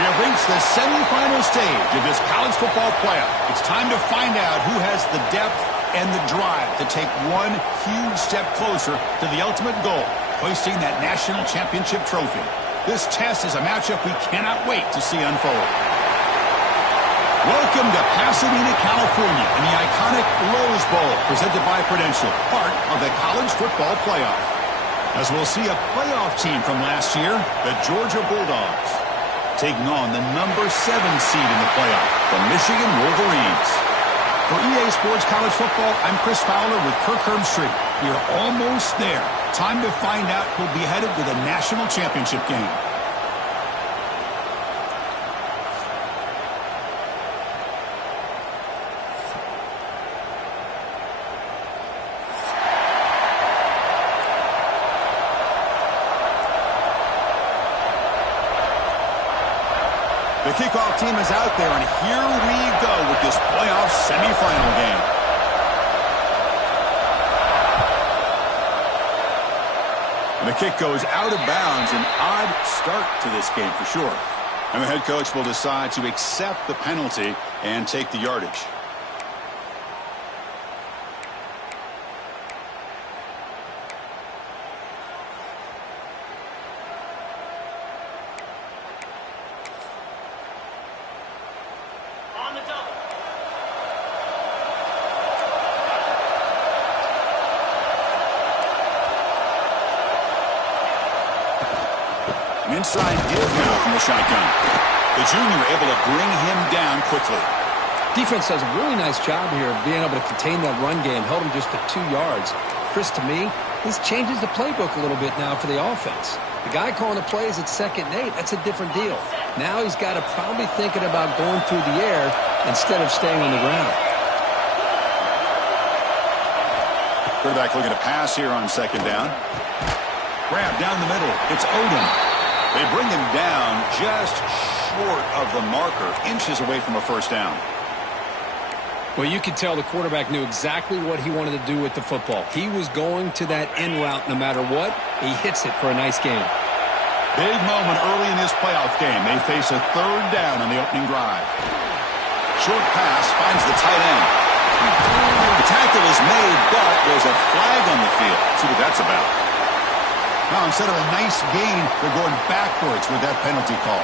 We have reached the semifinal stage of this college football playoff. It's time to find out who has the depth and the drive to take one huge step closer to the ultimate goal, hoisting that national championship trophy. This test is a matchup we cannot wait to see unfold. Welcome to Pasadena, California, in the iconic Rose Bowl, presented by Prudential, part of the college football playoff. As we'll see a playoff team from last year, the Georgia Bulldogs, taking on the number 7 seed in the playoff, the Michigan Wolverines. For EA Sports College Football, I'm Chris Fowler with Kirk Herbstreit. We are almost there. Time to find out who'll be headed to the national championship game. The kickoff team is out there, and here we go with this playoff semifinal game. And the kick goes out of bounds. An odd start to this game for sure. And the head coach will decide to accept the penalty and take the yardage. Inside give now from the shotgun. The junior able to bring him down quickly. Defense does a really nice job here of being able to contain that run game, held him just to 2 yards. Chris, to me, this changes the playbook a little bit now for the offense. The guy calling the plays at 2nd and 8, that's a different deal. Now he's got to probably thinking about going through the air instead of staying on the ground. Quarterback looking to pass here on 2nd down. Grab down the middle. It's Odom. They bring him down just short of the marker, inches away from a 1st down. Well, you could tell the quarterback knew exactly what he wanted to do with the football. He was going to that end route no matter what. He hits it for a nice gain. Big moment early in this playoff game. They face a 3rd down on the opening drive. Short pass finds the tight end. The tackle is made, but there's a flag on the field. Let's see what that's about. Now, instead of a nice gain, they're going backwards with that penalty call.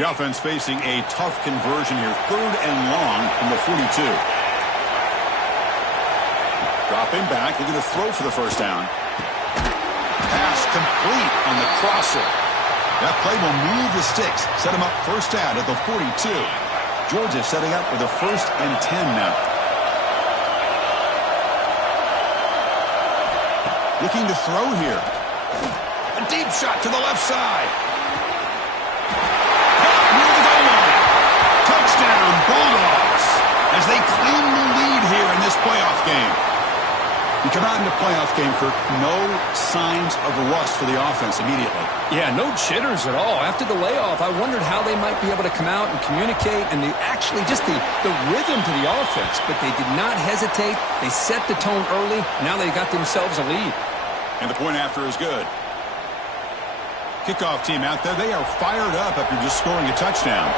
The offense facing a tough conversion here. 3rd and long from the 42. Dropping back, looking to throw for the 1st down. Pass complete on the crosser. That play will move the sticks, set him up 1st down at the 42. Georgia setting up for the 1st and 10 now. Looking to throw here. A deep shot to the left side. Near the goal line. Touchdown, Bulldogs, as they claim the lead here in this playoff game. You come out in the playoff game, Kirk, no signs of rust for the offense immediately. Yeah, no jitters at all. After the layoff, I wondered how they might be able to come out and communicate and just the rhythm to the offense. But they did not hesitate. They set the tone early. Now they got themselves a lead. And the point after is good. Kickoff team out there, they are fired up after just scoring a touchdown.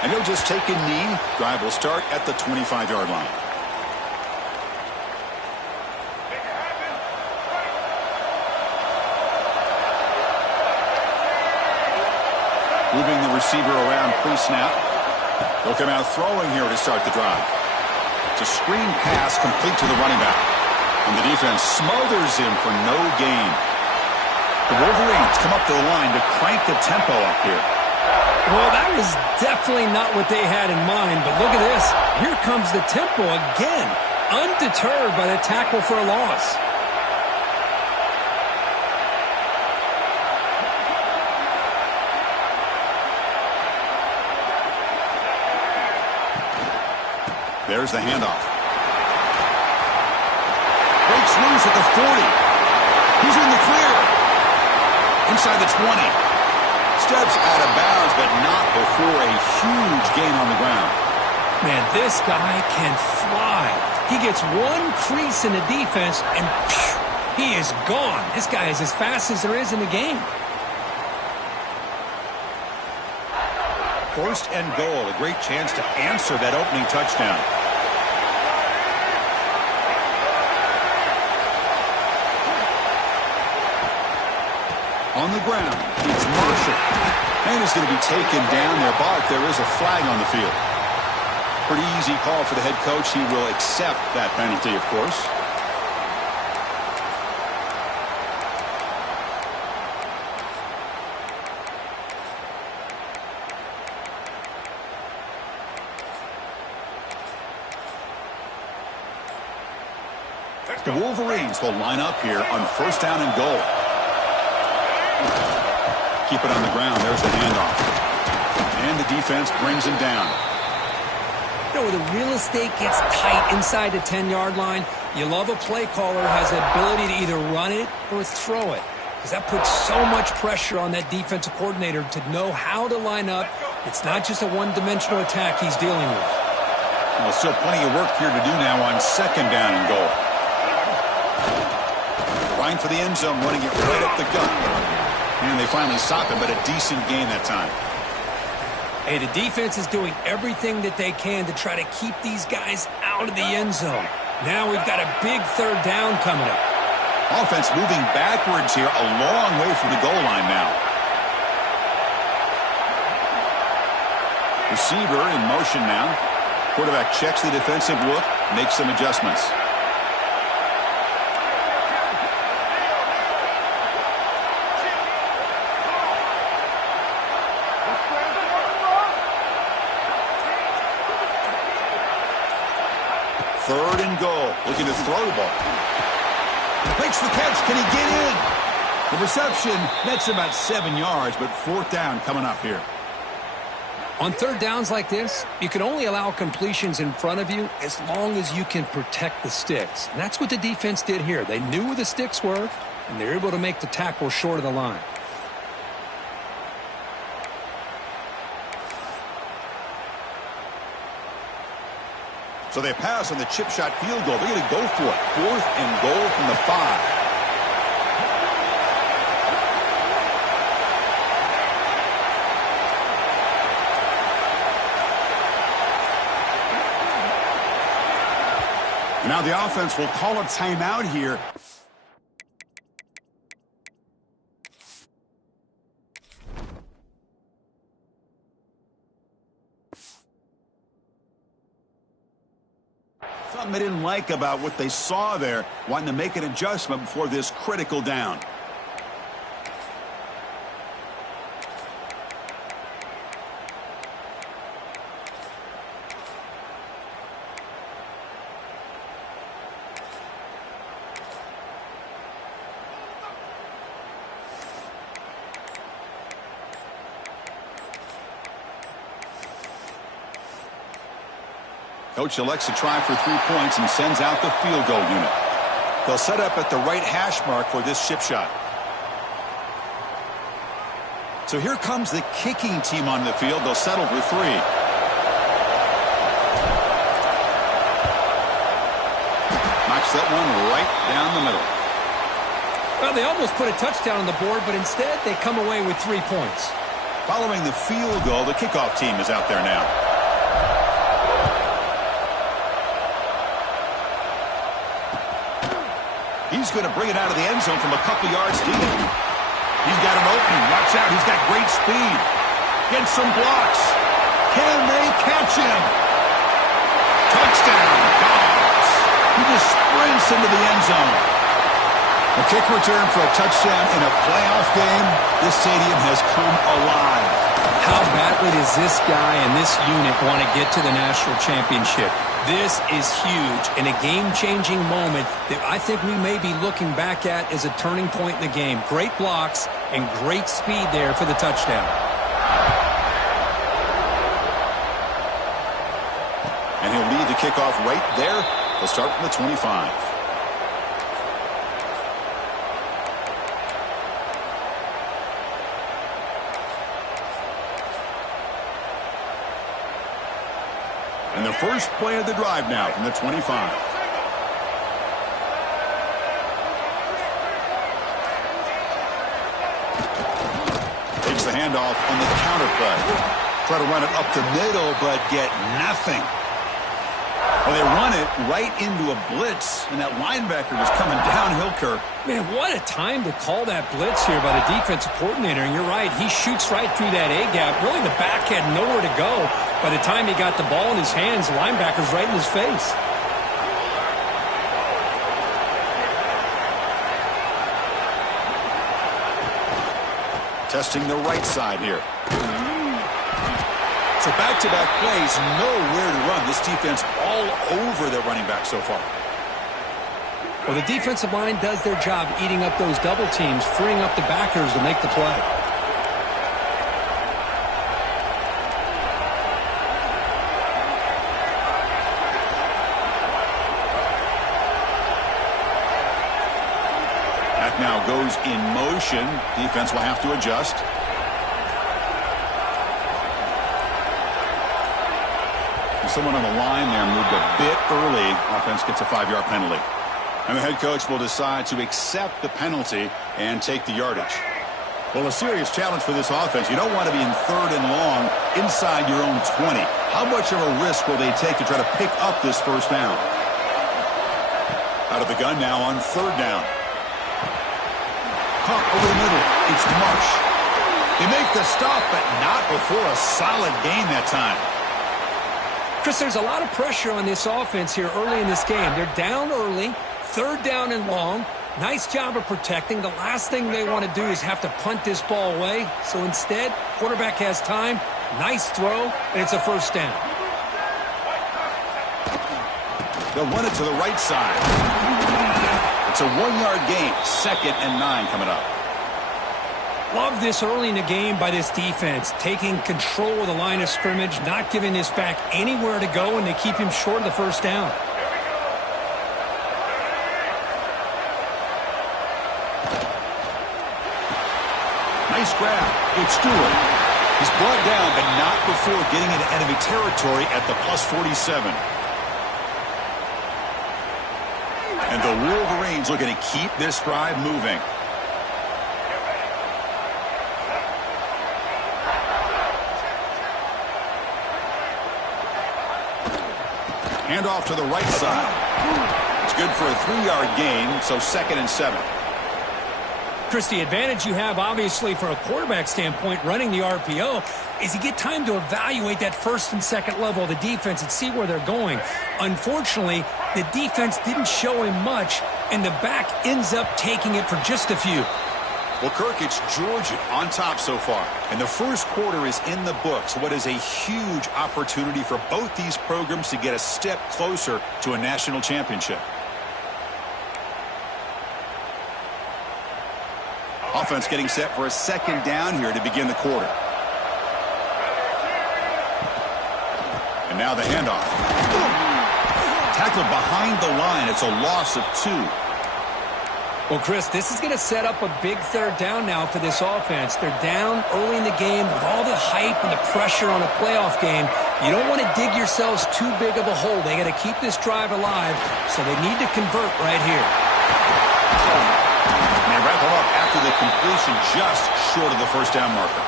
And he'll just take a knee. Drive will start at the 25-yard line. Moving the receiver around pre-snap. They'll come out throwing here to start the drive. It's a screen pass complete to the running back. And the defense smothers him for no gain. The Wolverines come up to the line to crank the tempo up here. Well, that was definitely not what they had in mind, but look at this. Here comes the tempo again, undeterred by the tackle for a loss. There's the handoff. Breaks loose at the 40. He's in the clear. Inside the 20. Steps out of bounds, but not before a huge gain on the ground. Man, this guy can fly. He gets one crease in the defense, and phew, he is gone. This guy is as fast as there is in the game. First and goal, a great chance to answer that opening touchdown. On the ground, it's Marshall. And he's going to be taken down there, but there is a flag on the field. Pretty easy call for the head coach. He will accept that penalty, of course. The Wolverines will line up here on first down and goal. Keep it on the ground. There's the handoff. And the defense brings him down. You know, where the real estate gets tight inside the 10-yard line, you love a play caller who has the ability to either run it or throw it. Because that puts so much pressure on that defensive coordinator to know how to line up. It's not just a one-dimensional attack he's dealing with. Well, still plenty of work here to do now on second down and goal. Ryan for the end zone, running it right up the gut. And they finally stop him, but a decent gain that time. Hey, the defense is doing everything that they can to try to keep these guys out of the end zone. Now we've got a big third down coming up. Offense moving backwards here, a long way from the goal line now. Receiver in motion now. Quarterback checks the defensive look, makes some adjustments. Third and goal. Looking to throw the ball. Makes the catch. Can he get in? The reception, that's about 7 yards, but fourth down coming up here. On third downs like this, you can only allow completions in front of you as long as you can protect the sticks. And that's what the defense did here. They knew where the sticks were, and they were able to make the tackle short of the line. So they pass on the chip shot field goal. They're going to go for it. Fourth and goal from the 5. Now the offense will call a timeout here. Something they didn't like about what they saw there, wanting to make an adjustment before this critical down. Coach elects to try for 3 points and sends out the field goal unit. They'll set up at the right hash mark for this chip shot. So here comes the kicking team on the field. They'll settle for 3. Knocks that one right down the middle. Well, they almost put a touchdown on the board, but instead they come away with 3 points. Following the field goal, the kickoff team is out there now. He's going to bring it out of the end zone from a couple yards deep. He's got an opening. Watch out. He's got great speed. Gets some blocks. Can they catch him? Touchdown, Dogs. He just sprints into the end zone. A kick return for a touchdown in a playoff game. This stadium has come alive. How badly does this guy and this unit want to get to the national championship? This is huge and a game-changing moment that I think we may be looking back at as a turning point in the game. Great blocks and great speed there for the touchdown. And he'll lead the kickoff right there. He'll start from the 25. And the first play of the drive now from the 25. Takes the handoff on the counter play. Try to run it up the middle, but get nothing. Well, they run it right into a blitz, and that linebacker was coming downhill, Kirk. Man, what a time to call that blitz here by the defensive coordinator. And you're right, he shoots right through that A-gap. Really, the back had nowhere to go. By the time he got the ball in his hands, the linebacker's right in his face. Testing the right side here. So back-to-back plays, nowhere to run. This defense all over their running back so far. Well, the defensive line does their job eating up those double teams, freeing up the backers to make the play. That now goes in motion. Defense will have to adjust. Someone on the line there moved a bit early. Offense gets a 5-yard penalty. And the head coach will decide to accept the penalty and take the yardage. Well, a serious challenge for this offense. You don't want to be in 3rd and long inside your own 20. How much of a risk will they take to try to pick up this first down? Out of the gun now on 3rd down. Caught over the middle. It's Marsh. They make the stop, but not before a solid gain that time. Chris, there's a lot of pressure on this offense here early in this game. They're down early, 3rd down and long. Nice job of protecting. The last thing they want to do is have to punt this ball away. So instead, quarterback has time. Nice throw, and it's a first down. They'll run it to the right side. It's a 1-yard gain. 2nd and 9 coming up. Love this early in the game by this defense, taking control of the line of scrimmage, not giving this back anywhere to go, and they keep him short of the first down. Nice grab. It's Stewart. He's brought down, but not before getting into enemy territory at the +47. And the Wolverines looking to keep this drive moving. Handoff to the right side. It's good for a 3-yard gain, so 2nd and 7. Chris, the advantage you have, obviously, from a quarterback standpoint, running the RPO, is you get time to evaluate that 1st and 2nd level of the defense and see where they're going. Unfortunately, the defense didn't show him much, and the back ends up taking it for just a few. Well, Kirk, it's Georgia on top so far. And the first quarter is in the books. What is a huge opportunity for both these programs to get a step closer to a national championship. Offense getting set for a 2nd down here to begin the quarter. And now the handoff. Tackled behind the line. It's a loss of 2. Well, Chris, this is going to set up a big 3rd down now for this offense. They're down early in the game with all the hype and the pressure on a playoff game. You don't want to dig yourselves too big of a hole. They got to keep this drive alive, so they need to convert right here. And they wrap them up after the completion just short of the first down marker.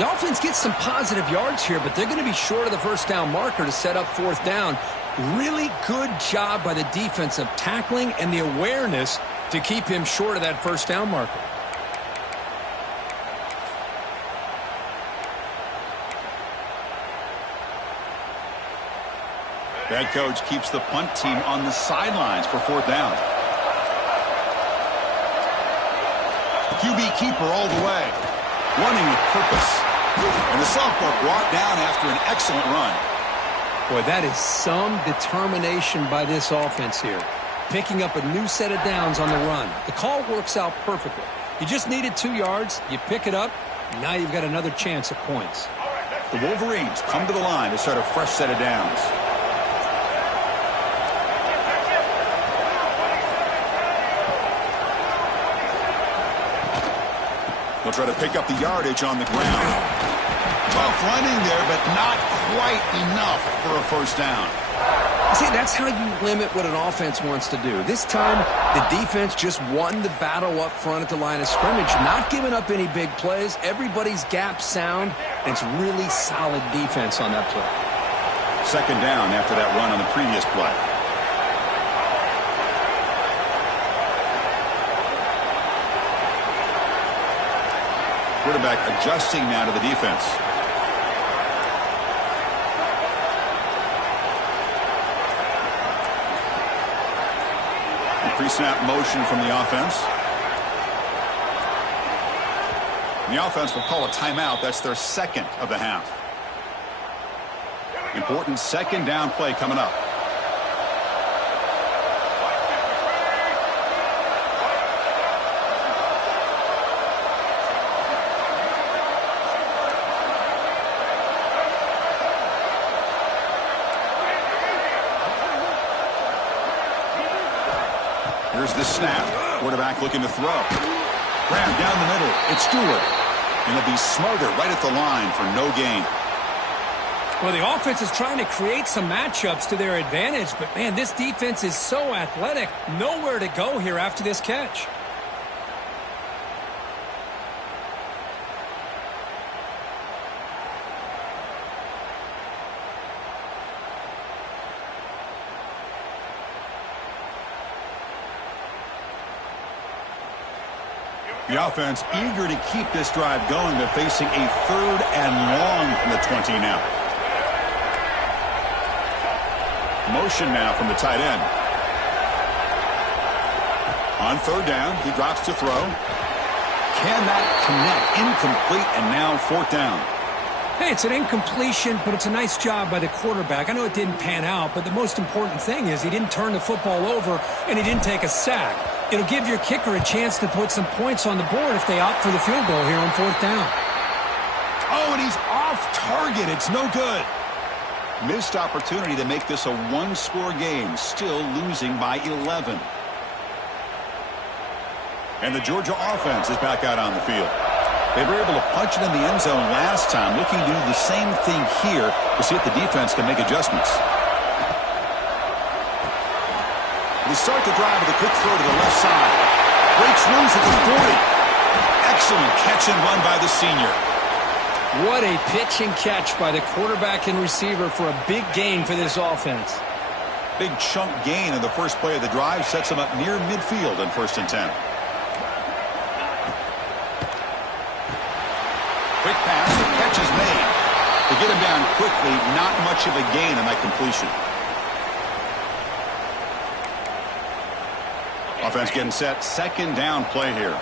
The offense gets some positive yards here, but they're going to be short of the first down marker to set up 4th down. Really good job by the defense of tackling and the awareness to keep him short of that first down marker. The head coach keeps the punt team on the sidelines for 4th down. QB keeper all the way. Running with purpose. And the sophomore brought down after an excellent run. Boy, that is some determination by this offense here. Picking up a new set of downs on the run. The call works out perfectly. You just needed 2 yards. You pick it up. And now you've got another chance at points. The Wolverines come to the line to start a fresh set of downs. They'll try to pick up the yardage on the ground. Tough running there, but not quite enough for a first down. See, that's how you limit what an offense wants to do. This time, the defense just won the battle up front at the line of scrimmage, not giving up any big plays. Everybody's gap sound, and it's really solid defense on that play. Second down after that run on the previous play. Quarterback adjusting now to the defense. Pre-snap motion from the offense. And the offense will call a timeout. That's their second of the half. Important second down play coming up. Here's the snap. Quarterback looking to throw. Grab down the middle. It's Stewart. And he'll be smothered right at the line for no gain. Well, the offense is trying to create some matchups to their advantage, but, man, this defense is so athletic. Nowhere to go here after this catch. The offense eager to keep this drive going. They're facing a third and long from the 20 now. Motion now from the tight end. On third down, he drops to throw. Cannot connect. Incomplete, and now fourth down. Hey, it's an incompletion, but it's a nice job by the quarterback. I know it didn't pan out, but the most important thing is he didn't turn the football over and he didn't take a sack. It'll give your kicker a chance to put some points on the board if they opt for the field goal here on fourth down. Oh, and he's off target. It's no good. Missed opportunity to make this a one-score game, still losing by 11. And the Georgia offense is back out on the field. They were able to punch it in the end zone last time, looking to do the same thing here to see if the defense can make adjustments. They start the drive with a quick throw to the left side. Breaks loose at the 40. Excellent catch and run by the senior. What a pitch and catch by the quarterback and receiver for a big gain for this offense. Big chunk gain in the first play of the drive sets him up near midfield in 1st and 10. Quick pass, the catch is made. To get him down quickly, not much of a gain on that completion. Offense getting set. Second down play here.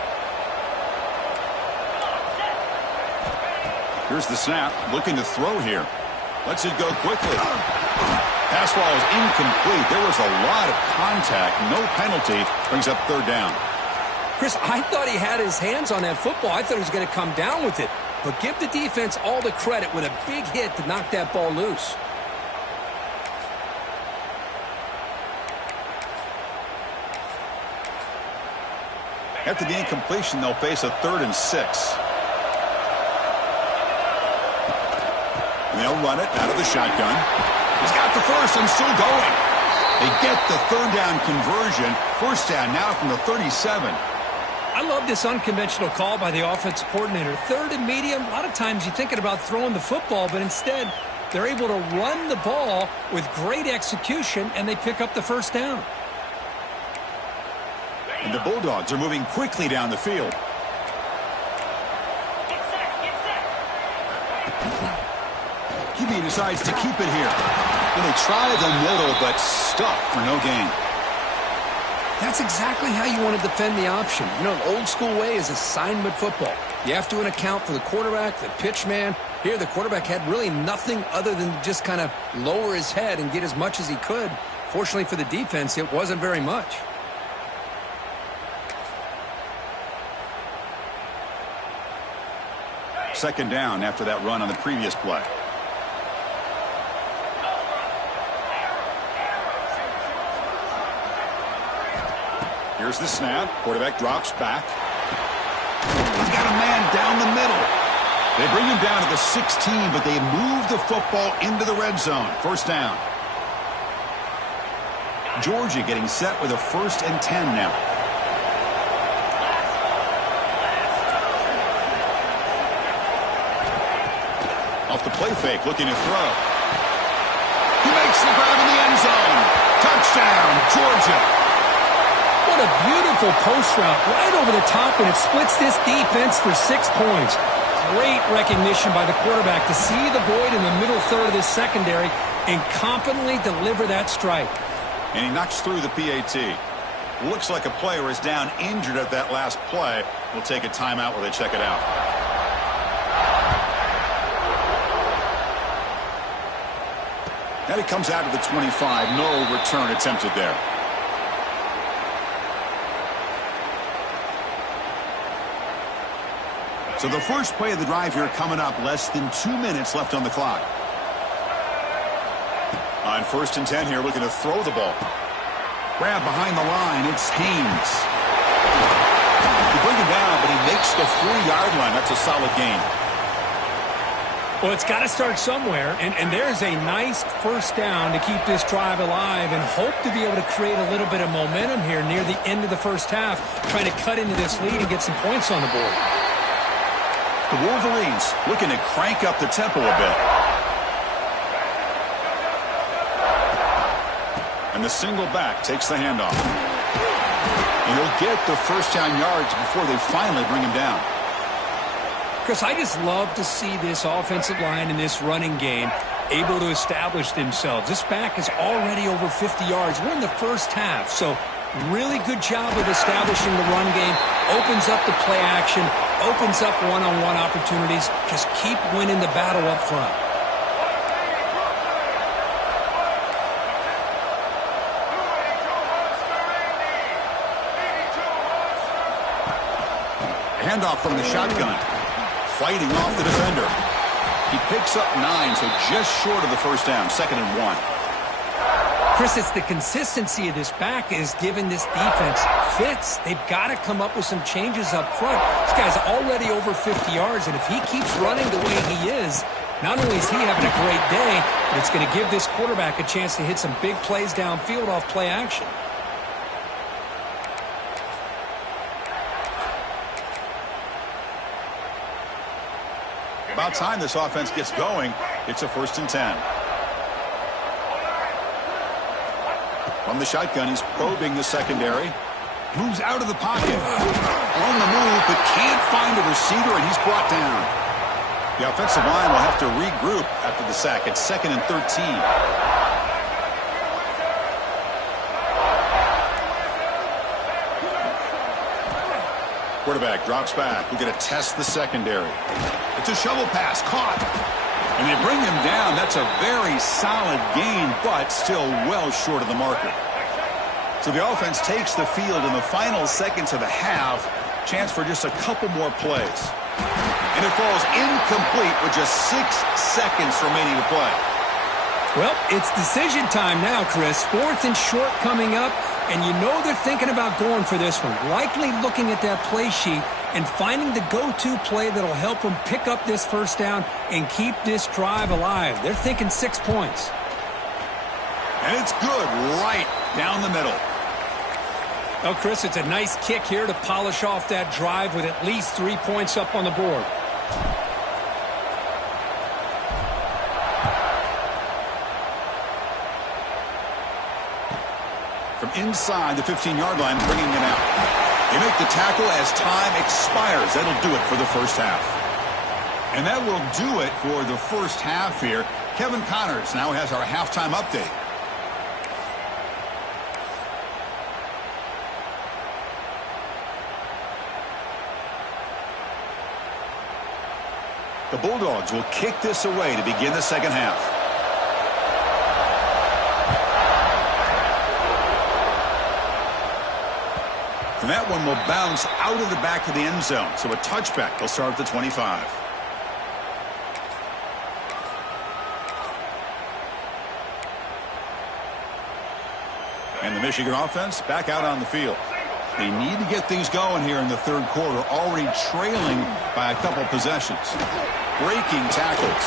Here's the snap. Looking to throw here. Lets it go quickly. Pass ball is incomplete. There was a lot of contact. No penalty. Brings up third down. Chris, I thought he had his hands on that football. I thought he was going to come down with it. But give the defense all the credit with a big hit to knock that ball loose. After the incompletion, they'll face a 3rd and 6. And they'll run it out of the shotgun. He's got the first and still going. They get the third down conversion. First down now from the 37. I love this unconventional call by the offensive coordinator. 3rd and medium, a lot of times you're thinking about throwing the football, but instead they're able to run the ball with great execution, and they pick up the first down. And the Bulldogs are moving quickly down the field. QB decides to keep it here. And they try the middle, but stuck for no gain. That's exactly how you want to defend the option. You know, the old school way is assignment football. You have to account for the quarterback, the pitch man. Here, the quarterback had really nothing other than just kind of lower his head and get as much as he could. Fortunately for the defense, it wasn't very much. Second down after that run on the previous play. Here's the snap. Quarterback drops back. He's got a man down the middle. They bring him down to the 16, but they move the football into the red zone. First down. Georgia getting set with a 1st and 10 now. Off the play fake, looking to throw. He makes the grab in the end zone. Touchdown, Georgia. What a beautiful post route right over the top, and it splits this defense for 6 points. Great recognition by the quarterback to see the void in the middle third of this secondary and confidently deliver that strike. And he knocks through the PAT. Looks like a player is down injured at that last play. We'll take a timeout while they check it out. Now he comes out to the 25. No return attempted there. So the first play of the drive here coming up. Less than 2 minutes left on the clock. On 1st and 10 here, looking to throw the ball. Grab behind the line. It's Haynes. You bring him down, but he makes the 4-yard line. That's a solid gain. Well, it's got to start somewhere, and there's a nice first down to keep this drive alive and hope to be able to create a little bit of momentum here near the end of the first half, trying to cut into this lead and get some points on the board. The Wolverines looking to crank up the tempo a bit. And the single back takes the handoff. And he'll get the first down yards before they finally bring him down. Chris, I just love to see this offensive line in this running game able to establish themselves. This back is already over 50 yards. We're in the first half, so really good job of establishing the run game. Opens up the play action, opens up one-on-one opportunities. Just keep winning the battle up front. Handoff from the shotgun. Fighting off the defender. He picks up 9, so just short of the first down. 2nd and 1. Chris, it's the consistency of this back is giving this defense fits. They've got to come up with some changes up front. This guy's already over 50 yards, and if he keeps running the way he is, not only is he having a great day, but it's going to give this quarterback a chance to hit some big plays downfield off play action. About time this offense gets going. It's a 1st and 10. From the shotgun, he's probing the secondary. Moves out of the pocket. On the move, but can't find a receiver, and he's brought down. The offensive line will have to regroup after the sack. It's 2nd and 13. Quarterback drops back. We're going to test the secondary. It's a shovel pass. Caught. And they bring him down. That's a very solid gain, but still well short of the marker. So the offense takes the field in the final seconds of the half. Chance for just a couple more plays. And it falls incomplete with just 6 seconds remaining to play. Well, it's decision time now, Chris. 4th and short coming up, and you know they're thinking about going for this one. Likely looking at that play sheet and finding the go-to play that'll help them pick up this first down and keep this drive alive. They're thinking 6 points. And it's good right down the middle. Oh, Chris, it's a nice kick here to polish off that drive with at least 3 points up on the board. From inside the 15-yard line, bringing it out. They make the tackle as time expires. That'll do it for the first half. And that will do it for the first half here. Kevin Connors now has our halftime update. The Bulldogs will kick this away to begin the second half. And that one will bounce out of the back of the end zone. So a touchback. They'll start at the 25. And the Michigan offense back out on the field. They need to get things going here in the third quarter, already trailing by a couple possessions. breaking tackles.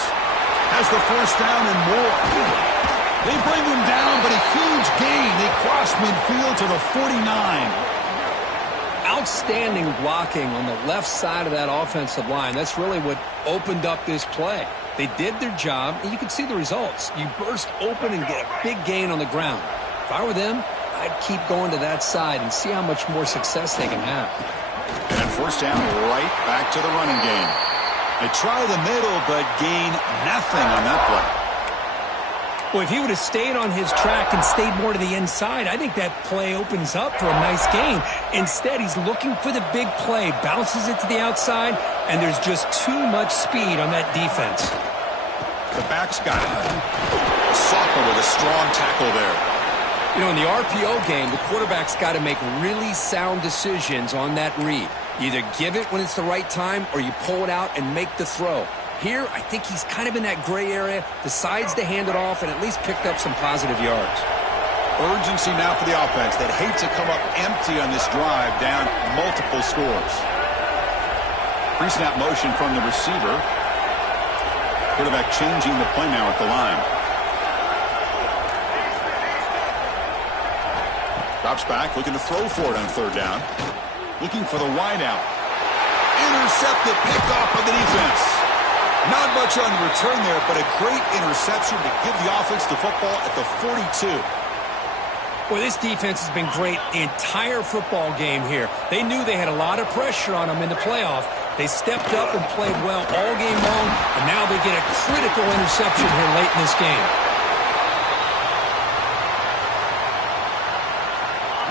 Has the first down and more. They bring him down, but a huge gain. They cross midfield to the 49. Outstanding blocking on the left side of that offensive line. That's really what opened up this play. They did their job, and you can see the results. You burst open and get a big gain on the ground. If I were them, I'd keep going to that side and see how much more success they can have. And first down, right back to the running game. They try the middle, but gain nothing on that play. Well, if he would have stayed on his track and stayed more to the inside, I think that play opens up for a nice gain. Instead, he's looking for the big play, bounces it to the outside, and there's just too much speed on that defense. The back's got it. Soccer with a strong tackle there. You know, in the RPO game, the quarterback's got to make really sound decisions on that read. You either give it when it's the right time or you pull it out and make the throw. Here, I think he's kind of in that gray area, decides to hand it off, and at least picked up some positive yards. Urgency now for the offense that hate to come up empty on this drive, down multiple scores. Pre-snap motion from the receiver. Quarterback changing the play now at the line. Drops back, looking to throw for it on third down. Looking for the wide out. Intercepted, picked off by the defense. Not much on return there, but a great interception to give the offense the football at the 42. Well, this defense has been great the entire football game here. They knew they had a lot of pressure on them in the playoff. They stepped up and played well all game long, and now they get a critical interception here late in this game.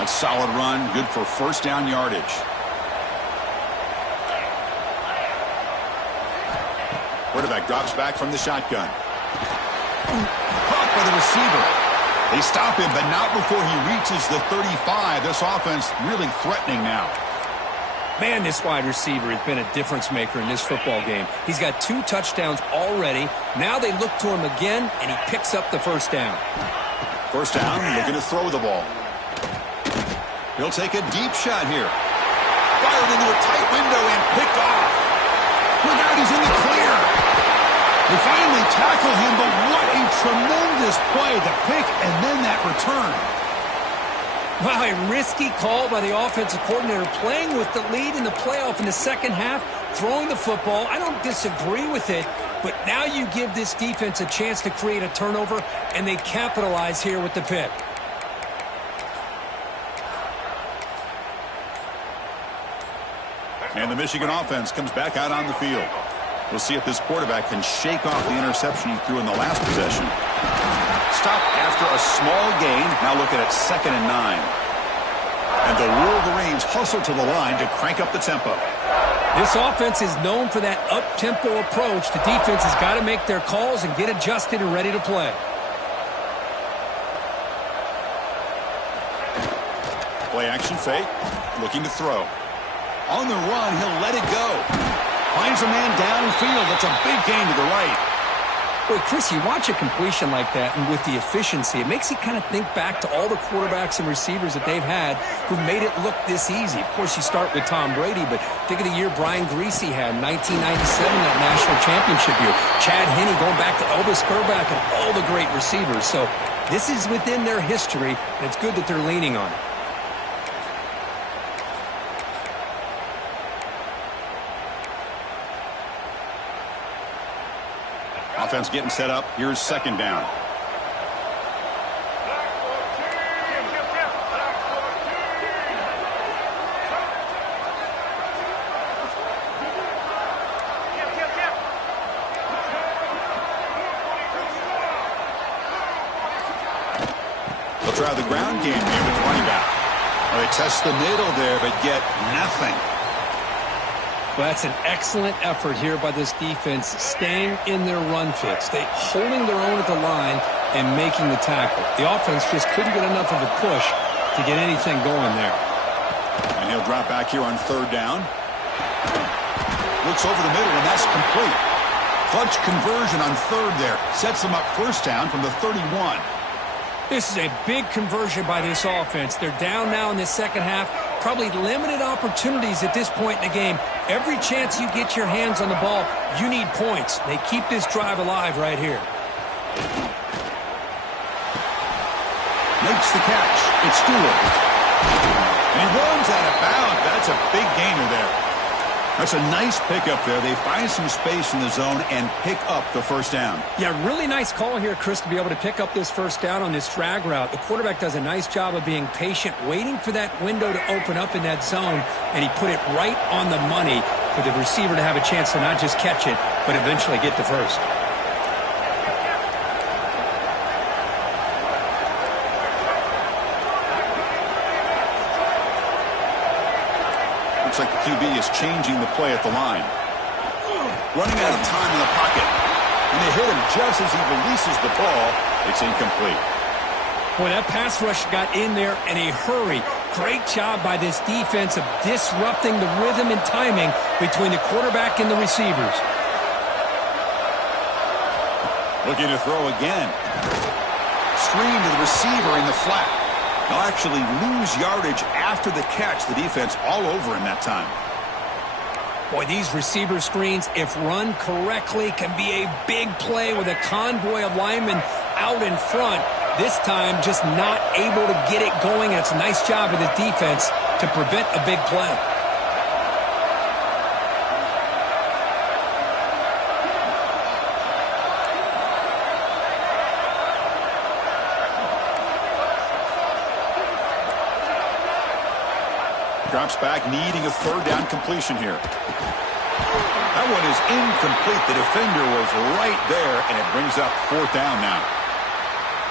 A solid run, good for first down yardage. Quarterback drops back from the shotgun. Caught by the receiver. They stop him, but not before he reaches the 35. This offense really threatening now. Man, this wide receiver has been a difference maker in this football game. He's got 2 touchdowns already. Now they look to him again, and he picks up the first down. First down, looking to throw the ball. He'll take a deep shot here. Fired into a tight window and picked off. Look out, he's in the clear. They finally tackle him, but what a tremendous play, the pick and then that return. Wow, a risky call by the offensive coordinator, playing with the lead in the playoff in the second half, throwing the football. I don't disagree with it, but now you give this defense a chance to create a turnover, and they capitalize here with the pick. And the Michigan offense comes back out on the field. We'll see if this quarterback can shake off the interception he threw in the last possession. Stopped after a small gain. Now looking at 2nd and 9. And the Wolverines hustle to the line to crank up the tempo. This offense is known for that up-tempo approach. The defense has got to make their calls and get adjusted and ready to play. Play action fake. Looking to throw. On the run, he'll let it go. Finds a man downfield. That's a big gain to the right. Boy, Chris, you watch a completion like that, and with the efficiency, it makes you kind of think back to all the quarterbacks and receivers that they've had who made it look this easy. Of course, you start with Tom Brady, but think of the year Brian Griese had, 1997, that national championship year. Chad Henne going back to Elvis Grbac and all the great receivers. So this is within their history, and it's good that they're leaning on it. Offense getting set up. Here's 2nd down. They'll try the ground game here with the running back. Well, they test the middle there, but get nothing. Well, that's an excellent effort here by this defense, staying in their run fix. They holding their own at the line and making the tackle. The offense just couldn't get enough of a push to get anything going there. And he'll drop back here on 3rd down. Looks over the middle, and that's complete. Clutch conversion on 3rd there. Sets them up first down from the 31. This is a big conversion by this offense. They're down now in the second half. Probably limited opportunities at this point in the game. Every chance you get your hands on the ball, you need points. They keep this drive alive right here. Makes the catch. It's Stewart. And he runs out of bounds. That's a big gainer there. That's a nice pickup there. They find some space in the zone and pick up the first down. Yeah, really nice call here, Chris, to be able to pick up this first down on this drag route. The quarterback does a nice job of being patient, waiting for that window to open up in that zone, and he put it right on the money for the receiver to have a chance to not just catch it, but eventually get the first. Looks like the QB is changing the play at the line. Running out of time in the pocket. And they hit him just as he releases the ball. It's incomplete. Boy, that pass rush got in there in a hurry. Great job by this defense of disrupting the rhythm and timing between the quarterback and the receivers. Looking to throw again. Screen to the receiver in the flat. They'll actually lose yardage after the catch. The defense all over him that time. Boy, these receiver screens, if run correctly, can be a big play with a convoy of linemen out in front. This time, just not able to get it going. It's a nice job of the defense to prevent a big play. Drops back, needing a third down completion here. That one is incomplete. The defender was right there, and it brings up fourth down now.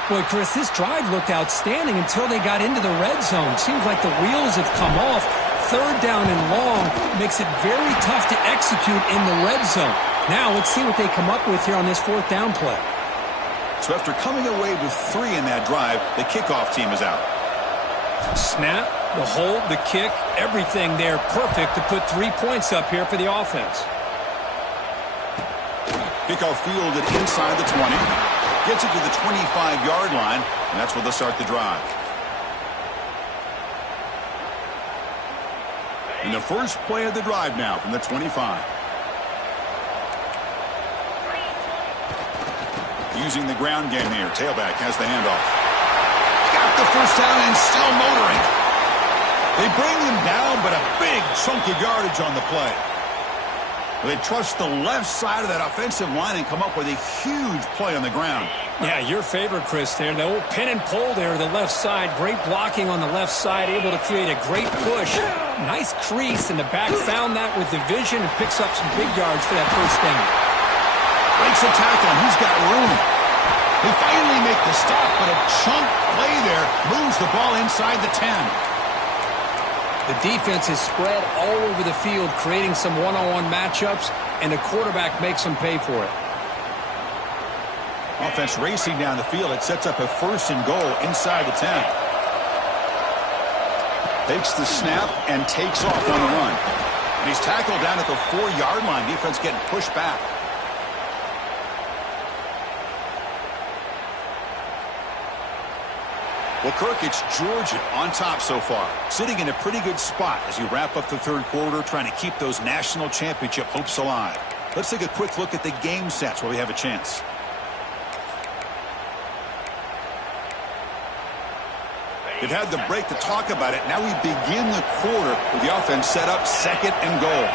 Boy, Chris, this drive looked outstanding until they got into the red zone. Seems like the wheels have come off. Third down and long makes it very tough to execute in the red zone. Now let's see what they come up with here on this fourth down play. So after coming away with 3 in that drive, the kickoff team is out. Snap, the hold, the kick, everything there perfect to put 3 points up here for the offense. Kickoff fielded inside the 20. Gets it to the 25-yard line, and that's where they'll start the drive. And the first play of the drive now from the 25. Using the ground game here. Tailback has the handoff. Got the first down and still motoring. They bring him down, but a big chunk of yardage on the play. They trust the left side of that offensive line and come up with a huge play on the ground. Yeah, your favorite, Chris, there. The old pin and pull there, the left side. Great blocking on the left side, able to create a great push. Nice crease, and the back found that with the vision and picks up some big yards for that first down. Breaks a tackle, and he's got room. They finally make the stop, but a chunk play there moves the ball inside the 10. The defense is spread all over the field, creating some one-on-one matchups, and the quarterback makes them pay for it. Offense racing down the field. It sets up a first and goal inside the 10. Takes the snap and takes off on the run. And he's tackled down at the 4-yard line. Defense getting pushed back. Well, Kirk, it's Georgia on top so far, sitting in a pretty good spot as you wrap up the third quarter, trying to keep those national championship hopes alive. Let's take a quick look at the game sets where we have a chance. They've had the break to talk about it. Now we begin the quarter with the offense set up second and goal.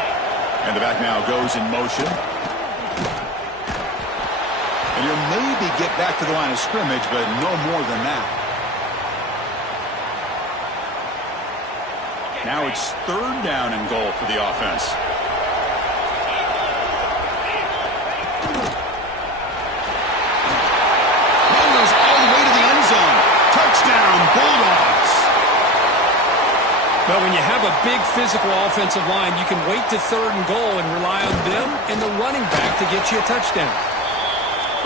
And the back now goes in motion. And you'll maybe get back to the line of scrimmage, but no more than that. Now it's third down and goal for the offense. Ball goes all the way to the end zone. Touchdown, Bulldogs. Well, when you have a big physical offensive line, you can wait to third and goal and rely on them and the running back to get you a touchdown.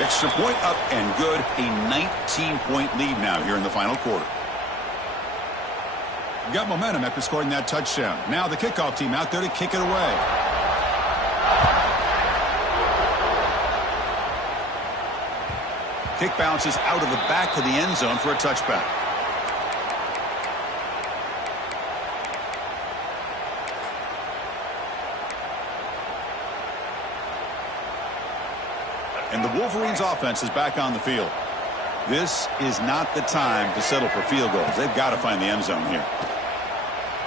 Extra point up and good. A 19-point lead now here in the final quarter. Got momentum after scoring that touchdown. Now the kickoff team out there to kick it away. Kick bounces out of the back of the end zone for a touchback. And the Wolverines offense is back on the field. This is not the time to settle for field goals. They've got to find the end zone here.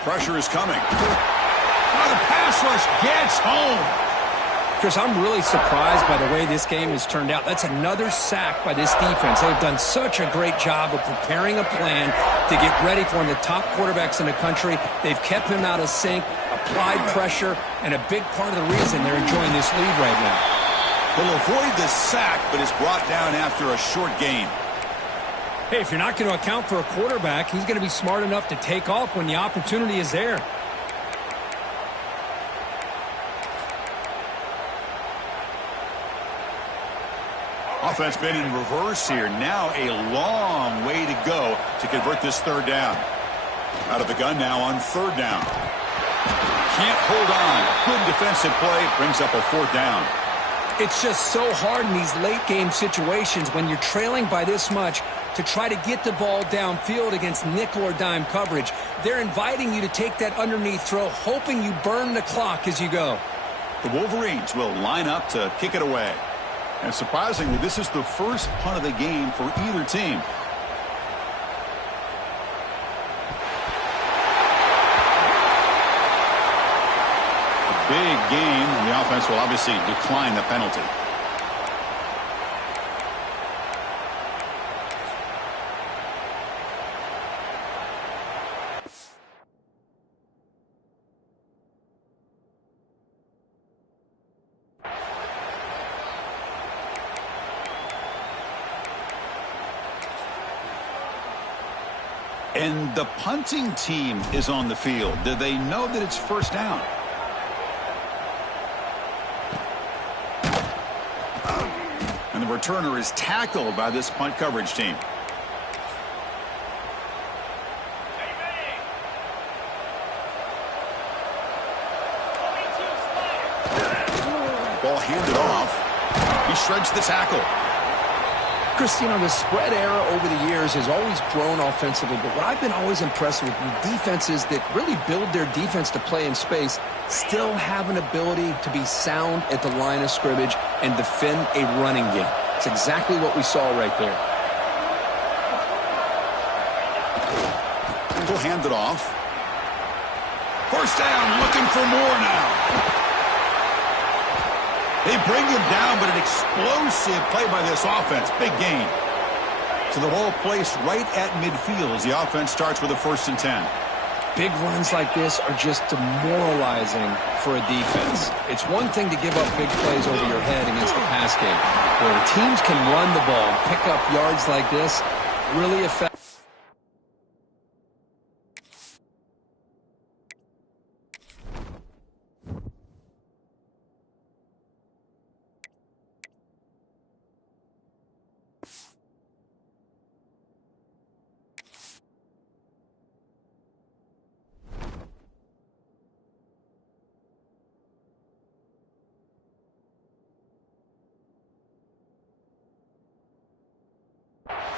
Pressure is coming. Oh, the pass rush gets home. Chris, I'm really surprised by the way this game has turned out. That's another sack by this defense. They've done such a great job of preparing a plan to get ready for one of the top quarterbacks in the country. They've kept him out of sync, applied pressure, and a big part of the reason they're enjoying this lead right now. He'll avoid the sack, but is brought down after a short gain. Hey, if you're not going to account for a quarterback, he's going to be smart enough to take off when the opportunity is there. Offense been in reverse here. Now a long way to go to convert this third down. Out of the gun now on third down. Can't hold on. Good defensive play. Brings up a fourth down. It's just so hard in these late game situations when you're trailing by this much to try to get the ball downfield against nickel or dime coverage. They're inviting you to take that underneath throw, hoping you burn the clock as you go. The Wolverines will line up to kick it away. And surprisingly, this is the first punt of the game for either team. A big game, and the offense will obviously decline the penalty. And the punting team is on the field. Do they know that it's first down? And the returner is tackled by this punt coverage team. Ball handed off. He shreds the tackle. Chris, you know, the spread era over the years has always grown offensively, but what I've been always impressed with defenses that really build their defense to play in space still have an ability to be sound at the line of scrimmage and defend a running game. It's exactly what we saw right there. He'll hand it off. First down, looking for more now. They bring him down, but an explosive play by this offense. Big gain. So the ball placed right at midfield as the offense starts with a 1st and 10. Big runs like this are just demoralizing for a defense. It's one thing to give up big plays over your head against the pass game. Where teams can run the ball and pick up yards like this, really effective.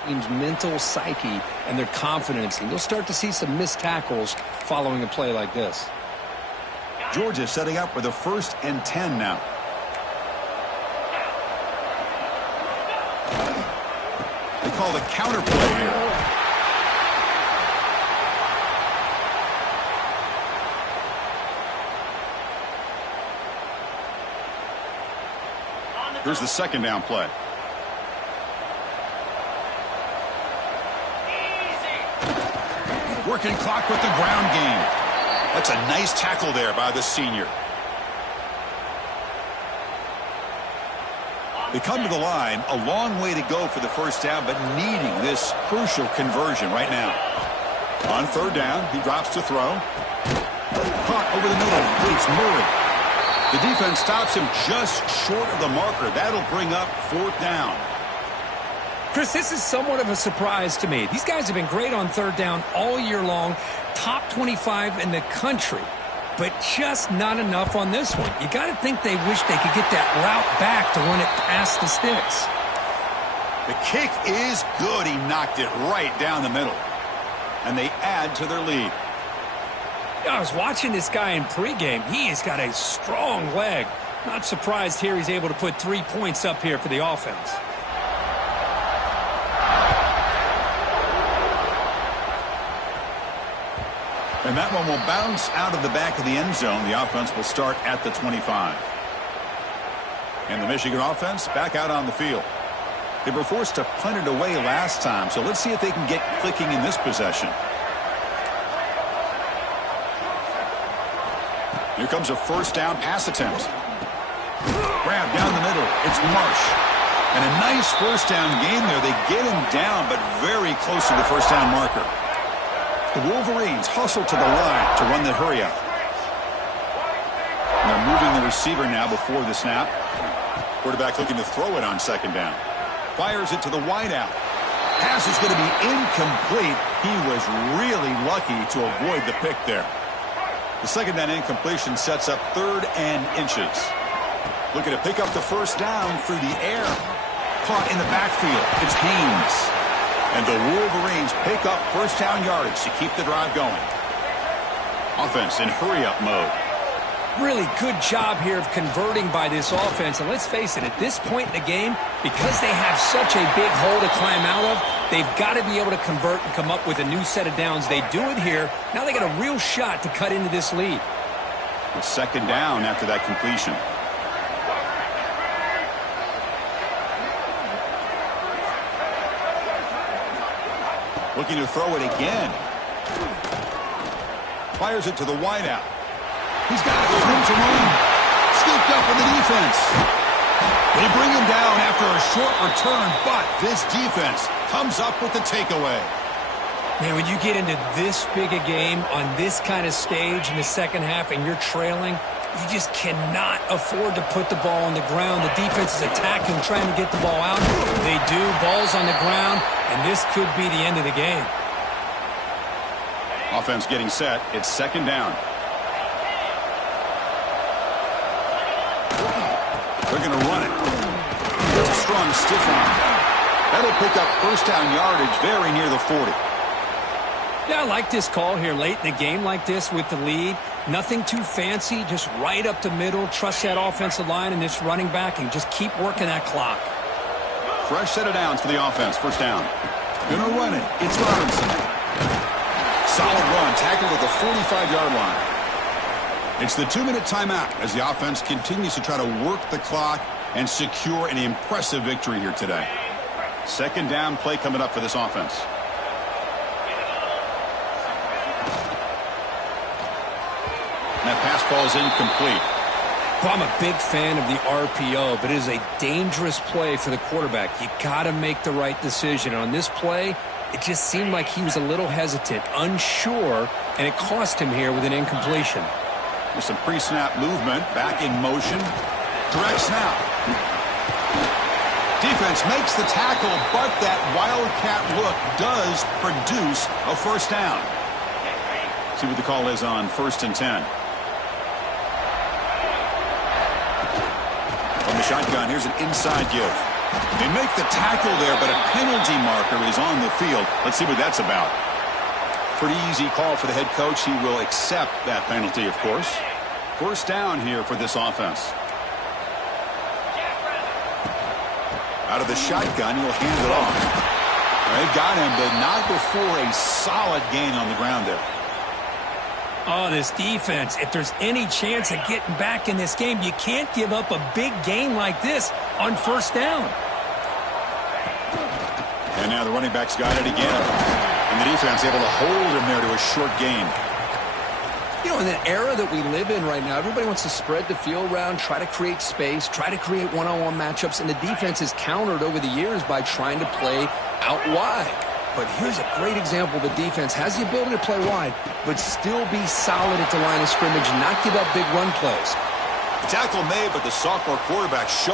Team's mental psyche and their confidence, and you'll start to see some missed tackles following a play like this. Georgia setting up with a 1st and 10 now. They call the counter play here. Here's the 2nd down play. Working clock with the ground game. That's a nice tackle there by the senior. They come to the line, a long way to go for the 1st down, but needing this crucial conversion right now. On 3rd down, he drops to throw. Caught over the middle. It's Murray. The defense stops him just short of the marker. That'll bring up 4th down. Chris, this is somewhat of a surprise to me. These guys have been great on 3rd down all year long, top 25 in the country, but just not enough on this one. You got to think they wish they could get that route back to run it past the sticks. The kick is good. He knocked it right down the middle, and they add to their lead. I was watching this guy in pregame. He has got a strong leg. Not surprised here he's able to put 3 points up here for the offense. And that one will bounce out of the back of the end zone. The offense will start at the 25. And the Michigan offense back out on the field. They were forced to punt it away last time, so let's see if they can get clicking in this possession. Here comes a first down pass attempt. Grab down the middle. It's Marsh. And a nice first down game there. They get him down, but very close to the first down marker. The Wolverines hustle to the line to run the hurry up. And they're moving the receiver now before the snap. Quarterback looking to throw it on second down. Fires it to the wideout. Pass is going to be incomplete. He was really lucky to avoid the pick there. The second down incompletion sets up 3rd and inches. Looking to pick up the first down through the air. Caught in the backfield. It's Haynes. And the Wolverines pick up first down yardage to keep the drive going. Offense in hurry-up mode. Really good job here of converting by this offense. And let's face it, at this point in the game, because they have such a big hole to climb out of, they've got to be able to convert and come up with a new set of downs. They do it here. Now they got a real shot to cut into this lead. It's second down after that completion. Looking to throw it again. Fires it to the wideout. He's got room to run. Scooped up with the defense. They bring him down after a short return, but this defense comes up with the takeaway. Man, when you get into this big a game on this kind of stage in the second half and you're trailing, you just cannot afford to put the ball on the ground. The defense is attacking, trying to get the ball out. They do. Ball's on the ground, and this could be the end of the game. Offense getting set. It's second down. They're going to run it. There's a strong stiff arm. That'll pick up first down yardage very near the 40. Yeah, I like this call here late in the game like this with the lead. Nothing too fancy, just right up the middle. Trust that offensive line and this running back and just keep working that clock. Fresh set of downs for the offense. First down. Gonna run it. It's Robinson. Solid run. Tackled at the 45-yard line. It's the 2-minute timeout as the offense continues to try to work the clock and secure an impressive victory here today. Second down play coming up for this offense. That pass falls incomplete. Well, I'm a big fan of the RPO, but it is a dangerous play for the quarterback. You got to make the right decision. On this play, it just seemed like he was a little hesitant, unsure, and it cost him here with an incompletion. With some pre-snap movement, back in motion. Direct snap. Defense makes the tackle, but that wildcat look does produce a first down. See what the call is on 1st and 10. From the shotgun, here's an inside give. They make the tackle there, but a penalty marker is on the field. Let's see what that's about. Pretty easy call for the head coach. He will accept that penalty, of course. First down here for this offense. Out of the shotgun, he'll hand it off. They got him, but not before a solid gain on the ground there. Oh, this defense, if there's any chance of getting back in this game, you can't give up a big gain like this on first down. And now the running back's got it again. And the defense able to hold him there to a short gain. You know, in the era that we live in right now, everybody wants to spread the field around, try to create space, try to create one-on-one matchups, and the defense is countered over the years by trying to play out wide. But here's a great example. The defense has the ability to play wide, but still be solid at the line of scrimmage, not give up big run plays. The tackle made, but the sophomore quarterback showed